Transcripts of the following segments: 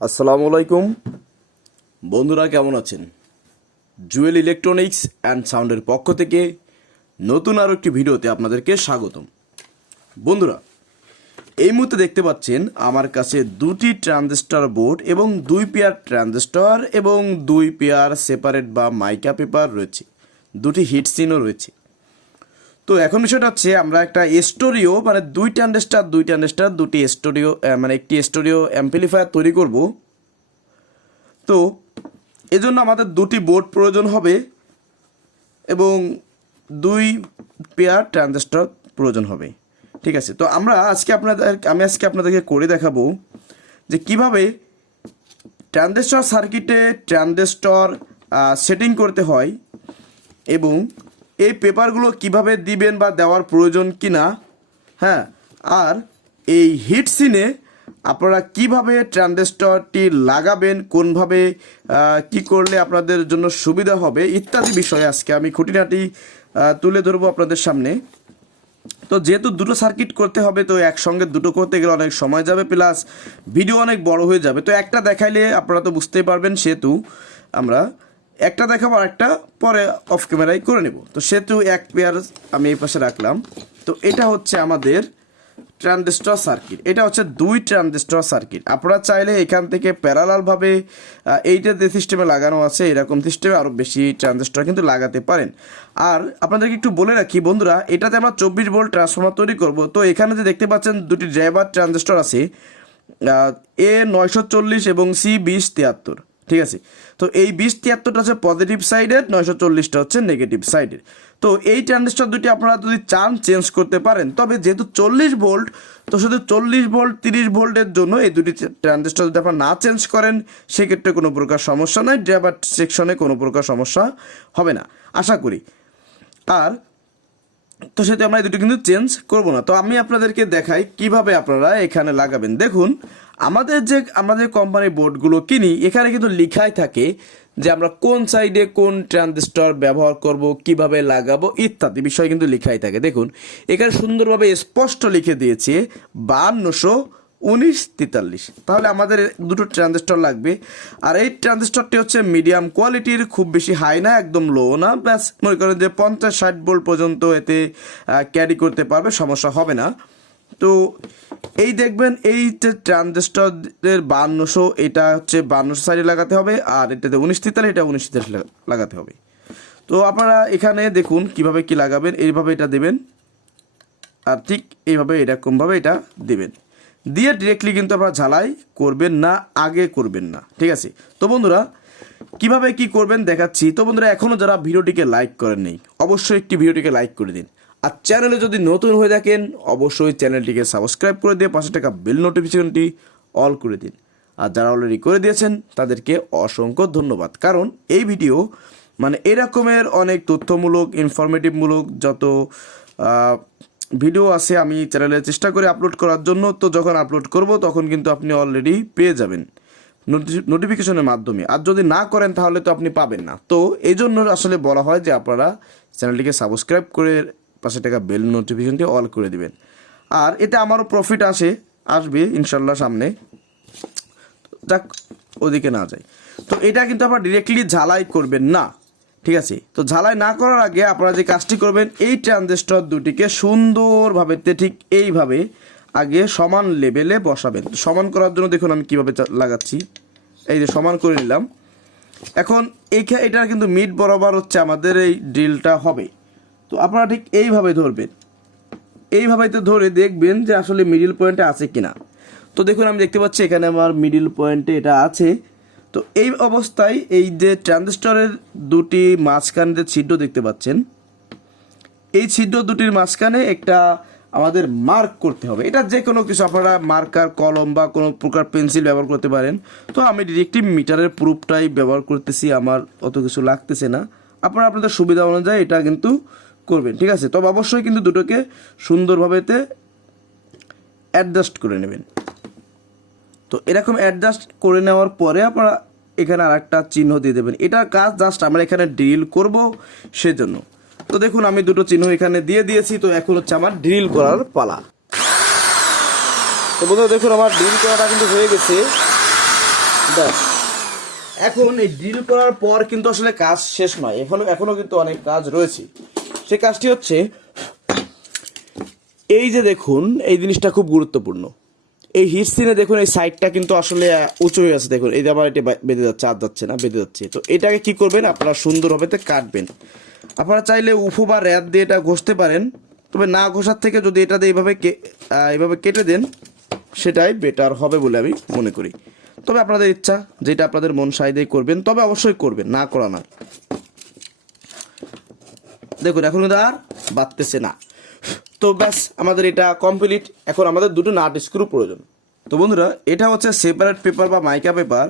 আসসালামু আলাইকুম বন্ধুরা, কেমন আছেন? জুয়েল ইলেকট্রনিক্স অ্যান্ড সাউন্ডের পক্ষ থেকে নতুন আরও একটি ভিডিওতে আপনাদেরকে স্বাগতম। বন্ধুরা, এই মুহূর্তে দেখতে পাচ্ছেন আমার কাছে দুটি ট্রানজিস্টর বোর্ড এবং 2 পেয়ার ট্রানজিস্টর এবং 2 পেয়ার সেপারেট বা মাইকা পেপার রয়েছে, দুটি হিট সিনও রয়েছে। তো এখন বিষয়টা হচ্ছে আমরা একটা স্টোরিও মানে দুটি ট্রানজিস্টর দুটি স্টোরিও মানে একটি স্টোরিও অ্যাম্পলিফায়ার তৈরি করব। তো এজন্য আমাদের দুটি বোর্ড প্রয়োজন হবে এবং 2 পেয়ার ট্রানজিস্টর প্রয়োজন হবে। ঠিক আছে, তো আমি আজকে আপনাদেরকে করে দেখাবো যে কিভাবে ট্রানজিস্টর সার্কিটে ট্রানজিস্টর সেটিং করতে হয় এবং এই পেপারগুলো কিভাবে দিবেন বা দেওয়ার প্রয়োজন কিনা, হ্যাঁ, আর এই হিট সিনে আপনারা কিভাবে ট্রানজিস্টরটি লাগাবেন, কোনভাবে কি করলে আপনাদের জন্য সুবিধা হবে ইত্যাদি বিষয়ে আজকে আমি খুঁটিনাটি তুলে ধরবো আপনাদের সামনে। তো যেহেতু দুটো সার্কিট করতে হবে, তো একসঙ্গে দুটো করতে গেলে অনেক সময় যাবে, প্লাস ভিডিও অনেক বড় হয়ে যাবে। তো একটা দেখাইলে আপনারা তো বুঝতেই পারবেন, সেহেতু আমরা একটা দেখাবো, একটা পরে অফ ক্যামেরায় করে নেব। তো সেহেতু এক পেয়ার আমি এই পাশে রাখলাম। তো এটা হচ্ছে আমাদের ট্রানজিস্টর সার্কিট, এটা হচ্ছে 2 ট্রানজিস্টর সার্কিট। আপনারা চাইলে এখান থেকে প্যারালালভাবে এইটা যে সিস্টেমে লাগানো আছে এরকম সিস্টেমে আরও বেশি ট্রানজিস্টর কিন্তু লাগাতে পারেন। আর আপনাদেরকে একটু বলে রাখি বন্ধুরা, এটাতে আমরা 24 ভোল্ট ট্রান্সফর্মার তৈরি করব। তো এখানে যে দেখতে পাচ্ছেন দুটি ড্রাইভার ট্রানজিস্টর আছে, A940 এবং C2073। ঠিক আছে, তো এই 2073টা হচ্ছে পজিটিভ সাইডের, 940টা হচ্ছে নেগেটিভ সাইডের। তো এই ট্রানজিস্টর দুটি আপনারা যদি চান চেঞ্জ করতে পারেন, তবে যেহেতু 40 ভোল্ট, তো শুধু 40 ভোল্ট 30 ভোল্টের জন্য এই দুটি ট্রানজিস্টর যদি আপনারা না চেঞ্জ করেন সেক্ষেত্রে কোনো প্রকার সমস্যা নয়, ড্রাইভার সেকশনে কোনো প্রকার সমস্যা হবে না আশা করি। আর তো সেটা আমরা এই দুটো কিন্তু চেঞ্জ করব না। তো আমি আপনাদেরকে দেখাই কিভাবে আপনারা এখানে লাগাবেন। দেখুন, আমাদের কোম্পানির বোর্ডগুলো কিনি, এখানে কিন্তু লেখাই থাকে যে আমরা কোন সাইডে কোন ট্রানজিস্টর ব্যবহার করব, কিভাবে লাগাবো ইত্যাদি বিষয় কিন্তু লেখাই থাকে। দেখুন, এখানে সুন্দরভাবে স্পষ্ট লিখে দিয়েছে 521943। তাহলে আমাদের দুটো ট্রানজিস্টর লাগবে। আর এই ট্রানজিস্টরটি হচ্ছে মিডিয়াম কোয়ালিটির, খুব বেশি হাই না, একদম লো না, ব্যাস মনে করেন যে 50-60 ভোল্ট পর্যন্ত এতে ক্যারি করতে পারবে, সমস্যা হবে না। তো এই দেখবেন, এই যে ট্রানজিস্টরের 5200, এটা হচ্ছে 5200 সাইডে লাগাতে হবে, আর এটাতে 1943, এটা 1943 লাগাতে হবে। তো আপনারা এখানে দেখুন কিভাবে কি লাগাবেন, এইভাবে এটা দেবেন, আর ঠিক এইভাবে এরকমভাবে এটা দেবেন, দিয়ে ডিরেক্টলি কিন্তু আপনারা ঝালাই করবেন না, আগে করবেন না। ঠিক আছে, তো বন্ধুরা কিভাবে কি করবেন দেখাচ্ছি। তো বন্ধুরা, এখনও যারা ভিডিওটিকে লাইক করেন নেই, অবশ্যই একটি ভিডিওটিকে লাইক করে দিন। আর চ্যানেলে যদি নতুন হয়ে থাকেন অবশ্যই চ্যানেলটিকে সাবস্ক্রাইব করে দিয়ে পাশে থাকা বেল নোটিফিকেশনটি অল করে দিন। আর যারা অলরেডি করে দিয়েছেন তাদেরকে অসংখ্য ধন্যবাদ, কারণ এই ভিডিও মানে এরকমের অনেক তথ্যমূলক ইনফরমেটিভমূলক যত ভিডিও আছে আমি চ্যানেলে চেষ্টা করি আপলোড করার জন্য। তো যখন আপলোড করব তখন কিন্তু আপনি অলরেডি পেয়ে যাবেন নোটিফিকেশনের মাধ্যমে, আর যদি না করেন তাহলে তো আপনি পাবেন না। তো এই জন্য আসলে বলা হয় যে আপনারা চ্যানেলটিকে সাবস্ক্রাইব করে পাশে টাকা বেল নোটিফিকেশনটি অল করে দিবেন। আর এতে আমারও প্রফিট আসবে ইনশাল্লাহ সামনে, যাক ওদিকে না যায়। তো এটা কিন্তু আপনারা ডিরেক্টলি ঝালাই করবেন না। ঠিক আছে, তো ঝালাই না করার আগে আপনারা যে কাজটি করবেন, এই ট্রানজিস্টর দুটিকে সুন্দরভাবে ঠিক এইভাবে আগে সমান লেভেলে বসাবেন। সমান করার জন্য দেখুন আমি কিভাবে লাগাচ্ছি, এই যে সমান করে নিলাম। এখন এটা কিন্তু মিড বরাবর হচ্ছে আমাদের এই ড্রিলটা হবে। তো আপনারা ঠিক এইভাবে ধরবেন, এইভাবে তো ধরে দেখবেন যে আসলে মিডিল পয়েন্টে আছে কিনা। তো দেখুন আমি দেখতে পাচ্ছি এখানে আমার মিডিল পয়েন্টে এটা আছে। তো এই অবস্থায় এই যে ট্রানজিস্টরের দুটি মাঝখানে যে ছিদ্র দেখতে পাচ্ছেন, এই ছিদ্র দুটির মাঝখানে একটা আমাদের মার্ক করতে হবে। এটা যে কোনো কিছু, আপনারা মার্কার, কলম বা কোনো প্রকার পেন্সিল ব্যবহার করতে পারেন। তো আমি ডিরেক্টলি মিটারের প্রুফটাই ব্যবহার করতেছি, আমার অত কিছু লাগতেছে না। আপনারা আপনাদের সুবিধা অনুযায়ী এটা কিন্তু করবেন। ঠিক আছে, তবে অবশ্যই কিন্তু দুটোকে সুন্দরভাবে এতে অ্যাডজাস্ট করে নেবেন। তো এরকম অ্যাডজাস্ট করে নেওয়ার পরে আপনারা এখানে আর একটা চিহ্ন দিয়ে দেবেন। এটার কাজ জাস্ট আমরা এখানে ড্রিল করব সেজন্য। তো দেখুন আমি দুটো চিহ্ন এখানে দিয়ে দিয়েছি। তো এখন হচ্ছে আমার ড্রিল করার পালা। তো বন্ধুরা দেখুন আমার ড্রিল করাটা কিন্তু হয়ে গেছে। ব্যাস। এখন এই ড্রিল করার পর কিন্তু আসলে কাজ শেষ নয়, এখনো কিন্তু অনেক কাজ রয়েছে। সে কাজটি হচ্ছে এই যে দেখুন, এই জিনিসটা খুব গুরুত্বপূর্ণ। এই হিট সিনে দেখুন এই সাইডটা কিন্তু আসলে উঁচু হয়ে আছে, দেখুন এই যে আবার এটা বেঁধে যাচ্ছে, আর যাচ্ছে না, বেঁধে যাচ্ছে। তো এটাকে কি করবেন আপনারা, সুন্দরভাবে কাটবেন। আপনারা চাইলে উফো বা র্যাপ দিয়ে এটা ঘষতে পারেন, তবে না ঘষার থেকে যদি এটা দিয়ে এইভাবে কেটে দেন সেটাই বেটার হবে বলে আমি মনে করি। তবে আপনাদের ইচ্ছা, যেটা আপনাদের মন সাইডে করবেন, তবে অবশ্যই করবেন, না করা নয়। দেখুন এখন কিন্তু আর বাঁধতেছে না। তো ব্যাস আমাদের এটা কমপ্লিট। এখন আমাদের দুটো নাট স্ক্রু প্রয়োজন। তো বন্ধুরা, এটা হচ্ছে সেপারেট পেপার বা মাইকা পেপার,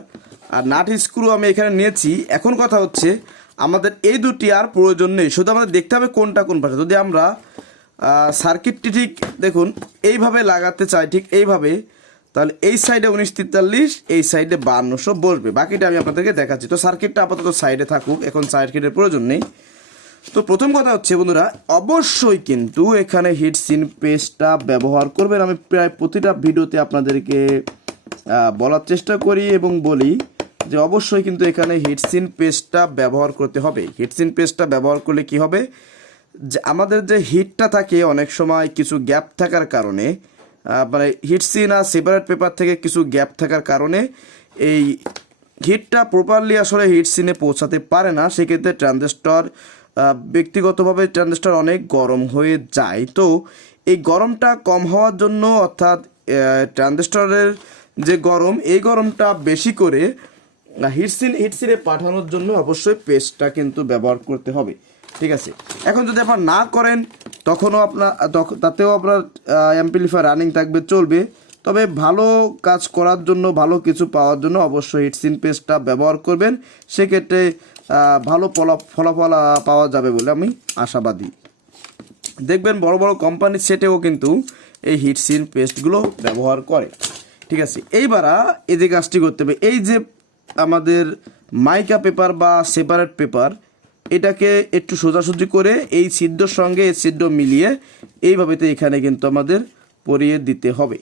আর নাট স্ক্রু আমি এখানে নিয়েছি। এখন কথা হচ্ছে আমাদের এই দুটি আর প্রয়োজন নেই, শুধু আমাদের দেখতে হবে কোনটা কোন পাশে। যদি আমরা সার্কিটটি ঠিক দেখুন এইভাবে লাগাতে চাই, ঠিক এইভাবে, তাহলে এই সাইডে 1943, এই সাইডে 5200 বসবে। বাকিটা আমি আপনাদেরকে দেখাচ্ছি। তো সার্কিটটা আপাতত সাইডে থাকুক, এখন সার্কিটের প্রয়োজন নেই। তো প্রথম কথা হচ্ছে বন্ধুরা, অবশ্যই কিন্তু এখানে হিটসিন পেস্টটা ব্যবহার করবেন। আমি প্রায় প্রতিটা ভিডিওতে আপনাদেরকে বলার চেষ্টা করি এবং বলি যে অবশ্যই কিন্তু এখানে হিটসিন পেস্টটা ব্যবহার করতে হবে। হিটসিন পেস্টটা ব্যবহার করলে কি হবে, যে আমাদের যে হিটটা থাকে অনেক সময় কিছু গ্যাপ থাকার কারণে, মানে হিটসিন আর সেপারেট পেপার থেকে কিছু গ্যাপ থাকার কারণে এই হিটটা প্রপারলি আসলে হিটসিনে পৌঁছাতে পারে না। সেক্ষেত্রে ব্যক্তিগতভাবে ট্রানজিস্টর অনেক গরম হয়ে যায়। তো এই গরমটা কম হওয়ার জন্য, অর্থাৎ ট্রানজিস্টরের যে গরম, এই গরমটা বেশি করে হিটসিনে পাঠানোর জন্য অবশ্যই পেস্টটা কিন্তু ব্যবহার করতে হবে। ঠিক আছে, এখন যদি আপনার না করেন তাতেও আপনার অ্যাম্পলিফায়ার রানিং থাকবে, চলবে। তবে ভালো কাজ করার জন্য, ভালো কিছু পাওয়ার জন্য অবশ্যই হিটসিন পেস্টটা ব্যবহার করবেন। সেক্ষেত্রে ভালো ফলাফল পাওয়া যাবে বলে আমি আশাবাদী। দেখবেন বড় বড় কোম্পানির সেটেও কিন্তু এই হিটসিন পেস্টগুলো ব্যবহার করে। ঠিক আছে, এইবার এই যে কাজটি করতে হবে, এই যে আমাদের মাইকা পেপার বা সেপারেট পেপার, এটাকে একটু সোজাসুজি করে এই ছিদ্রর সঙ্গে এই ছিদ্র মিলিয়ে এইভাবেতে এখানে কিন্তু আমাদের পরিয়ে দিতে হবে।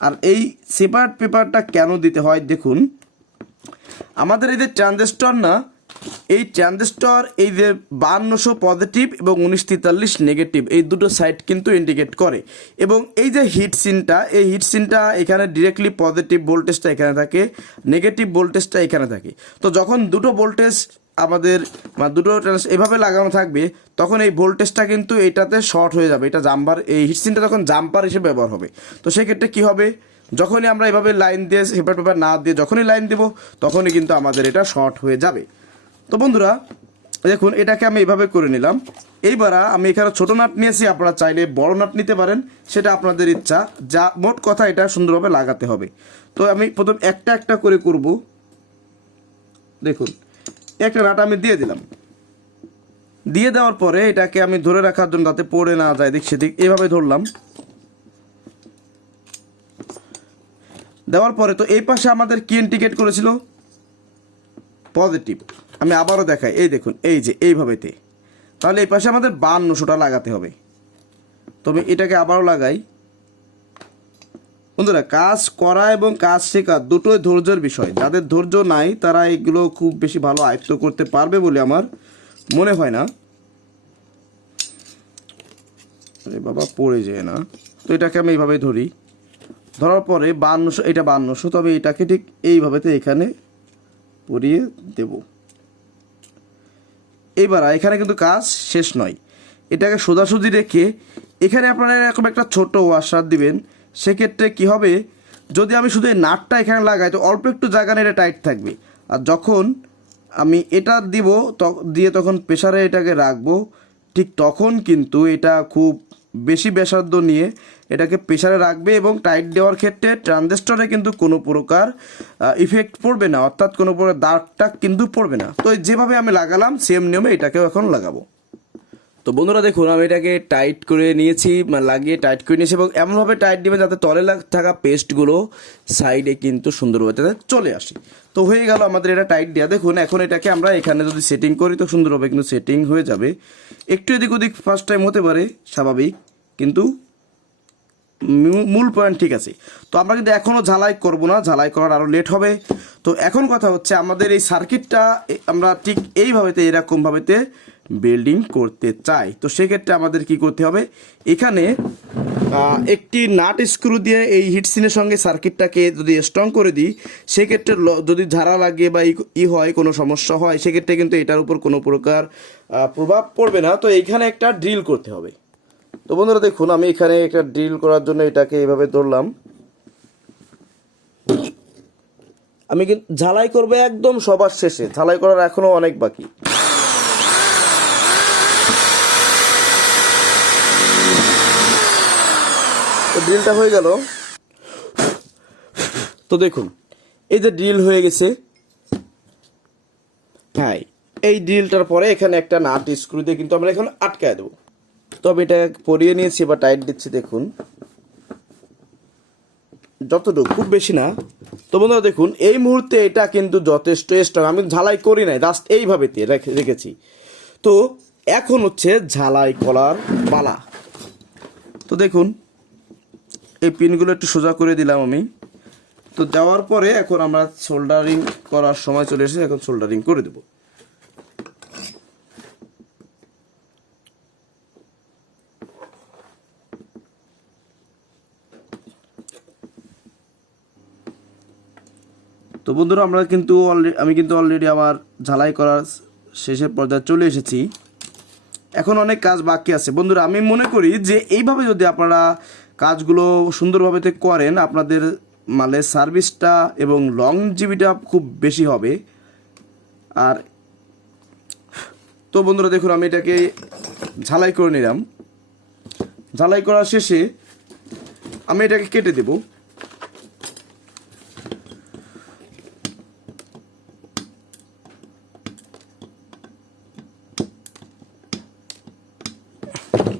আর এই সেপারেট পেপারটা কেন দিতে হয়, দেখুন আমাদের এই যে ট্রানজিস্টর না, এই ট্রানজিস্টর এই যে 5200 পজিটিভ এবং 1943 নেগেটিভ, এই দুটো সাইড কিন্তু ইন্ডিকেট করে। এবং এই যে এই হিটসিনটা এখানে ডিরেক্টলি পজিটিভ ভোল্টেজটা এখানে থাকে, নেগেটিভ ভোল্টেজটা এখানে থাকে। তো যখন দুটো ভোল্টেজ আমাদের দুটো এভাবে লাগানো থাকবে, তখন এই ভোল্টেজটা কিন্তু এটাতে শর্ট হয়ে যাবে। এটা জাম্পার, এই হিটসিনটা তখন জাম্পার হিসেবে ব্যবহার হবে। তো সেক্ষেত্রে কী হবে, যখনই আমরা এভাবে লাইন দিয়ে সেপারেট পেপার না দিয়ে যখনই লাইন দেবো, তখনই কিন্তু আমাদের এটা শর্ট হয়ে যাবে। তো বন্ধুরা দেখুন, এটাকে আমি এইভাবে করে নিলাম। এইবার আমি এখানে ছোটো নাট নিয়েছি, আপনারা চাইলে বড় নাট নিতে পারেন, সেটা আপনাদের ইচ্ছা। যা মোট কথা এটা সুন্দরভাবে লাগাতে হবে। তো আমি প্রথম একটা একটা করে করব। দেখুন একটা নাট আমি দিয়ে দিলাম, দিয়ে দেওয়ার পরে এটাকে আমি ধরে রাখার জন্য যাতে পড়ে না যায় দিক সেদিক, এইভাবে ধরলাম। দেওয়ার পরে তো এই পাশে আমাদের কি ইন্ডিকেট করেছিল, পজিটিভ। আমি আবারও দেখাই, এই দেখুন এই যে এইভাবেতে, তাহলে এই পাশে আমাদের 5200টা লাগাতে হবে। তবে এটাকে আবারও লাগাই। বন্ধুরা, কাজ করা এবং কাজ শেখা দুটোই ধৈর্যের বিষয়। যাদের ধৈর্য নাই তারা এগুলো খুব বেশি ভালো আয়ত্ত করতে পারবে বলে আমার মনে হয় না। আরে বাবা, পড়ে যায় না। তো এটাকে আমি এইভাবেই ধরি, ধরার পরে 5200, এটা 5200, তবে এটাকে ঠিক এইভাবেতে এখানে পরিয়ে দেব। এইবার এখানে কিন্তু কাজ শেষ নয়, এটাকে সোজাসুজি রেখে এখানে আপনারা এরকম একটা ছোট ওয়াশার দিবেন। সেক্ষেত্রে কি হবে, যদি আমি শুধু এই নাটটা এখানে লাগাই তো অল্প একটু জায়গা নিয়ে এটা টাইট থাকবে। আর যখন আমি এটা দিয়ে তখন প্রেসারে এটাকে রাখবো, ঠিক তখন কিন্তু এটা খুব বেশি ব্যাসার্ধ নিয়ে এটাকে প্রেসারে রাখবে এবং টাইট দেওয়ার ক্ষেত্রে ট্রানজিস্টরে কিন্তু কোনো প্রকার ইফেক্ট পড়বে না, অর্থাৎ কোনো প্রকার দাগটা কিন্তু পড়বে না। তো যেভাবে আমি লাগালাম সেম নিয়মে এটাকেও এখন লাগাবো। তো বন্ধুরা দেখুন, আমি এটাকে টাইট করে নিয়েছি, লাগিয়ে টাইট করে নিয়েছি এবং এমনভাবে টাইট দিবেন যাতে তলে থাকা পেস্টগুলো সাইডে কিন্তু সুন্দরভাবে চলে আসে। তো হয়ে গেল আমাদের এটা টাইট দেওয়া। দেখুন এখন এটাকে আমরা এখানে যদি সেটিং করি তো সুন্দরভাবে কিন্তু সেটিং হয়ে যাবে। একটু এদিক ওদিক ফার্স্ট টাইম হতে পারে, স্বাভাবিক, কিন্তু মূল পয়েন্ট ঠিক আছে। তো আমরা কিন্তু এখনও ঝালাই করব না, ঝালাই করার আরও লেট হবে। তো এখন কথা হচ্ছে আমাদের এই সার্কিটটা আমরা ঠিক এইভাবেতে এরকমভাবেতে বিল্ডিং করতে চাই। তো সেক্ষেত্রে আমাদের কি করতে হবে, এখানে একটি নাট স্ক্রু দিয়ে এই হিটসিনের সঙ্গে সার্কিটটাকে যদি স্ট্রং করে দিই, সেক্ষেত্রে যদি ঝাড়া লাগে বা হয় কোনো সমস্যা হয়, সেক্ষেত্রে কিন্তু এটার উপর কোনো প্রকার প্রভাব পড়বে না। তো এইখানে একটা ড্রিল করতে হবে। তো বন্ধুরা দেখুন, আমি এখানে একটা ড্রিল করার জন্য এটাকে এইভাবে ধরলাম। আমি কিন্তু ঝালাই করবো একদম সবার শেষে, ঝালাই করার এখনো অনেক বাকি। তো ড্রিলটা হয়ে গেল। তো দেখুন এই যে ড্রিল হয়ে গেছে, হ্যাঁ এই ড্রিলটার পরে এখানে একটা নাট স্ক্রু দিয়ে কিন্তু আমরা এখন আটকায় দেবো। তো আমি এটা পরিয়ে নিয়েছি বা টাইট দিচ্ছি, দেখুন যতটুকু, খুব বেশি না। তো বন্ধুরা দেখুন এই মুহূর্তে এটা কিন্তু যথেষ্ট স্ট্রং, আমি ঝালাই করি নাই, জাস্ট এইভাবে রেখেছি। তো এখন হচ্ছে ঝালাই করার পালা। তো দেখুন এই পিনগুলো একটু সোজা করে দিলাম আমি। তো দেওয়ার পরে এখন আমরা সোল্ডারিং করার সময় চলে এসেছে, এখন সোল্ডারিং করে দেব। তো বন্ধুরা আমি কিন্তু অলরেডি আমার ঝালাই করার শেষের পর্যায়ে চলে এসেছি। এখন অনেক কাজ বাকি আছে বন্ধুরা। আমি মনে করি যে এইভাবে যদি আপনারা কাজগুলো সুন্দরভাবে করেন, আপনাদের মালের সার্ভিসটা এবং লংজিভিটা খুব বেশি হবে। আর তো বন্ধুরা দেখুন আমি এটাকে ঝালাই করে নিলাম। ঝালাই করার শেষে আমি এটাকে কেটে দেব।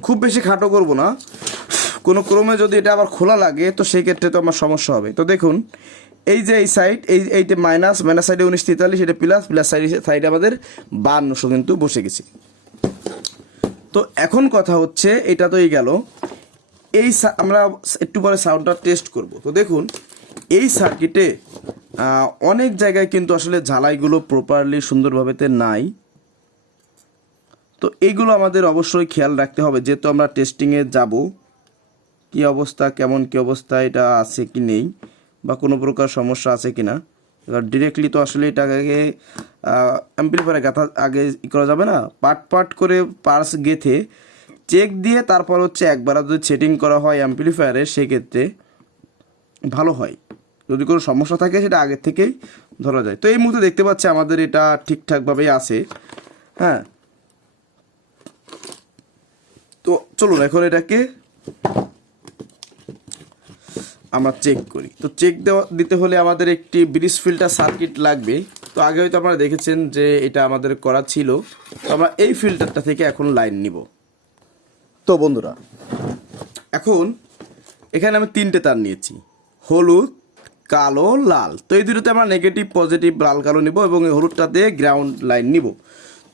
খুব বেশি খাটো করব না, কোনো ক্রমে যদি এটা আবার খোলা লাগে তো সেই ক্ষেত্রে তো আমার সমস্যা হবে। তো দেখুন এই যে এই সাইড, এইটা মাইনাস সাইডে 1943, এটা প্লাস সাইডে আমাদের 5200 কিন্তু বসে গেছে। তো এখন কথা হচ্ছে এটা তো এই গেল, আমরা একটু পরে সাউন্ডটা টেস্ট করব। তো দেখুন এই সার্কিটে অনেক জায়গায় কিন্তু আসলে ঝালাইগুলো প্রপারলি সুন্দরভাবেতে নাই। তো এইগুলো আমাদের অবশ্যই খেয়াল রাখতে হবে, যেহেতু আমরা টেস্টিংয়ে যাব। কি অবস্থা, কেমন কি অবস্থা, এটা আছে কি নেই, বা কোনো প্রকার সমস্যা আছে কি না। এবার ডিরেক্টলি তো আসলে এটাকে অ্যাম্পলিফায়ারে গাঁথা আগে করা যাবে না, পার্ট করে পার্স গেঁথে চেক দিয়ে তারপর হচ্ছে একবার যদি সেটিং করা হয় অ্যাম্পলিফায়ারে, সেক্ষেত্রে ভালো হয়। যদি কোনো সমস্যা থাকে সেটা আগের থেকেই ধরা যায়। তো এই মুহূর্তে দেখতে পাচ্ছি আমাদের এটা ঠিকঠাকভাবেই আছে। হ্যাঁ, তো চলুন এখন এটাকে আমরা চেক করি। তো চেক দিতে হলে আমাদের একটি ব্রিজ ফিল্টার সার্কিট লাগবে। তো আগে হয়তো আপনারা দেখেছেন যে এটা আমাদের করা ছিল। তো আমরা এই ফিল্টারটা থেকে এখন লাইন নিব। তো বন্ধুরা এখন এখানে আমি 3টে তার নিয়েছি, হলুদ, কালো, লাল। তো এই দুটোতে আমরা নেগেটিভ পজিটিভ লাল কালো নিব এবং এই হলুদটাতে গ্রাউন্ড লাইন নিব।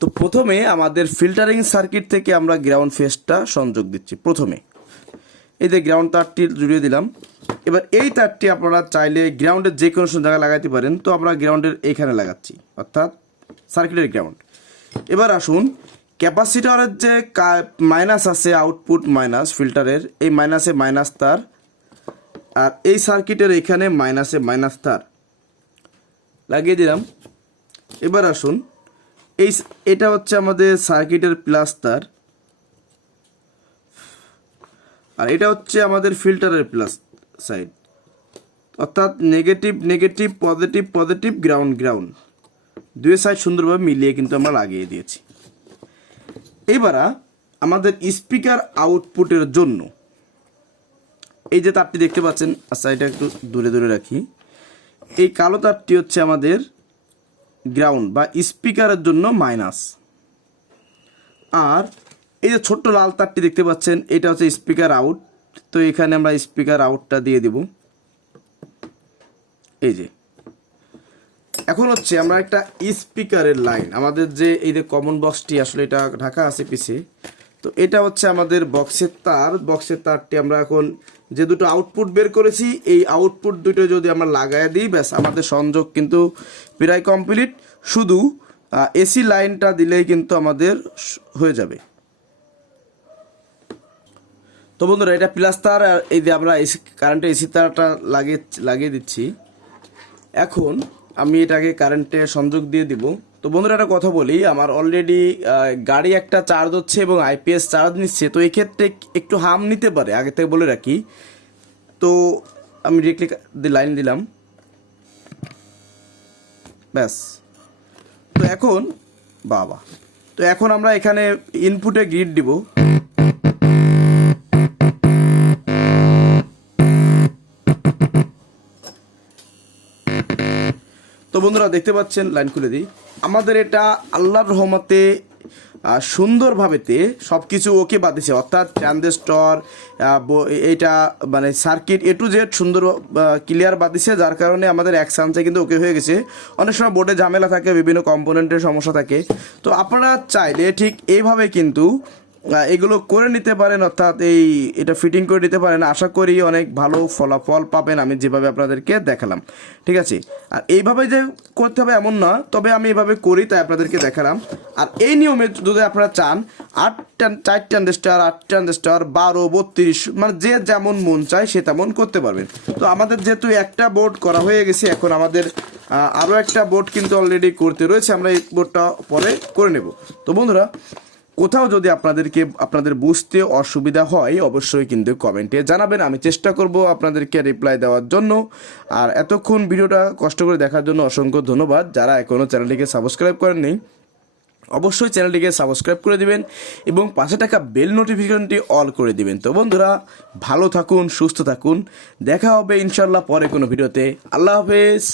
তো প্রথমে আমাদের ফিল্টারিং সার্কিট থেকে আমরা গ্রাউন্ড ফেসটা সংযোগ দিচ্ছি। প্রথমে এই যে গ্রাউন্ড তারটি জুড়িয়ে দিলাম। এবার এই তারটি আপনারা চাইলে গ্রাউন্ডের যে কোনো জায়গায় লাগাতে পারেন। তো আমরা গ্রাউন্ডের এইখানে লাগাচ্ছি, অর্থাৎ সার্কিটের গ্রাউন্ড। এবার আসুন ক্যাপাসিটরের যে মাইনাস আছে, আউটপুট মাইনাস ফিল্টারের, এই মাইনাসে মাইনাস তার, আর এই সার্কিটের এখানে মাইনাসে মাইনাস তার লাগিয়ে দিলাম। এবার আসুন এটা হচ্ছে আমাদের সার্কিটের প্লাস তার, আর এটা হচ্ছে আমাদের ফিল্টারের প্লাস সাইড, অর্থাৎ negative negative positive positive ground ground, দুই সাইড সুন্দরভাবে মিলিয়ে কিন্তু আমরা লাগিয়ে দিয়েছি। এবার আমাদের স্পিকার আউটপুটের জন্য এই যে তারটি দেখতে পাচ্ছেন, আচ্ছা এটা একটু দূরে দূরে রাখি, এই কালো তারটি হচ্ছে আমাদের গ্রাউন্ড বা স্পিকারের জন্য মাইনাস, আর এই যে ছোট্ট লাল তারটি দেখতে পাচ্ছেন এটা হচ্ছে স্পিকার আউট। তো এখানে আমরা স্পিকার আউটটা দিয়ে দিব। এই যে এখন হচ্ছে আমরা একটা স্পিকারের লাইন, আমাদের যে এই যে কমন বক্সটি আসলে এটা ঢাকা আছে পিছে, তো এটা হচ্ছে আমাদের বক্সের তারটি আমরা এখন যে দুটো আউটপুট বের করেছি এই আউটপুট দুটো যদি আমরা লাগায় দিই ব্যাস আমাদের সংযোগ কিন্তু প্রায় কমপ্লিট। শুধু এসি লাইনটা দিলেই কিন্তু আমাদের হয়ে যাবে। তো বন্ধুরা এটা প্লাস তার, আর এই যে আমরা এসি কারেন্টের এসি তারটা লাগিয়ে দিচ্ছি। এখন আমি এটাকে কারেন্টে সংযোগ দিয়ে দিব। তো বন্ধুরা একটা কথা বলি, আমার অলরেডি গাড়ি একটা চার্জ হচ্ছে এবং আইপিএস চার্জ নিচ্ছে, তো এই ক্ষেত্রে একটু হাম নিতে পারে, আগে থেকে বলে রাখি। তো আমি ডিরেক্টলি লাইন দিলাম, ব্যাস। তো এখন তো এখন আমরা এখানে ইনপুটে গ্রিড দিব। তো বন্ধুরা দেখতে পাচ্ছেন, লাইন খুলে দিই। আমাদের এটা আল্লাহর রহমতে সুন্দরভাবেতে সব কিছু ওকে বাঁধিছে, অর্থাৎ ট্রানজিস্টর এইটা মানে সার্কিট A to Z সুন্দর ক্লিয়ার বাঁধিছে, যার কারণে আমাদের এক চান্সে কিন্তু ওকে হয়ে গেছে। অনেক সময় বোর্ডে ঝামেলা থাকে, বিভিন্ন কম্পোনেন্টের সমস্যা থাকে। তো আপনারা চাইলে ঠিক এইভাবে কিন্তু এগুলো করে নিতে পারেন, অর্থাৎ এটা ফিটিং করে নিতে পারেন। আশা করি অনেক ভালো ফলাফল পাবেন আমি যেভাবে আপনাদেরকে দেখালাম, ঠিক আছে। আর এইভাবে যে করতে হবে এমন না, তবে আমি এভাবে করি তাই আপনাদেরকে দেখালাম। আর এই নিয়মে যদি আপনারা চান 4 ট্রানজিস্টর 8 ট্রানজিস্টর 12 32 মানে যে যেমন মন চায় সে তেমন করতে পারবেন। তো আমাদের যেহেতু একটা বোর্ড করা হয়ে গেছে, এখন আমাদের আরও একটা বোর্ড কিন্তু অলরেডি করতে রয়েছে, আমরা এই বোর্ডটা পরে করে নেব। তো বন্ধুরা কোথাও যদি আপনাদের বুঝতে অসুবিধা হয় অবশ্যই কিন্তু কমেন্টে জানাবেন, আমি চেষ্টা করব আপনাদেরকে রিপ্লাই দেওয়ার জন্য। আর এতক্ষণ ভিডিওটা কষ্ট করে দেখার জন্য অসংখ্য ধন্যবাদ। যারা এখনও চ্যানেলটিকে সাবস্ক্রাইব করেননি অবশ্যই চ্যানেলটিকে সাবস্ক্রাইব করে দিবেন এবং পাশে থাকা বেল নোটিফিকেশনটি অল করে দিবেন। তো বন্ধুরা ভালো থাকুন, সুস্থ থাকুন, দেখা হবে ইনশাল্লাহ পরে কোনো ভিডিওতে। আল্লাহ হাফেজ।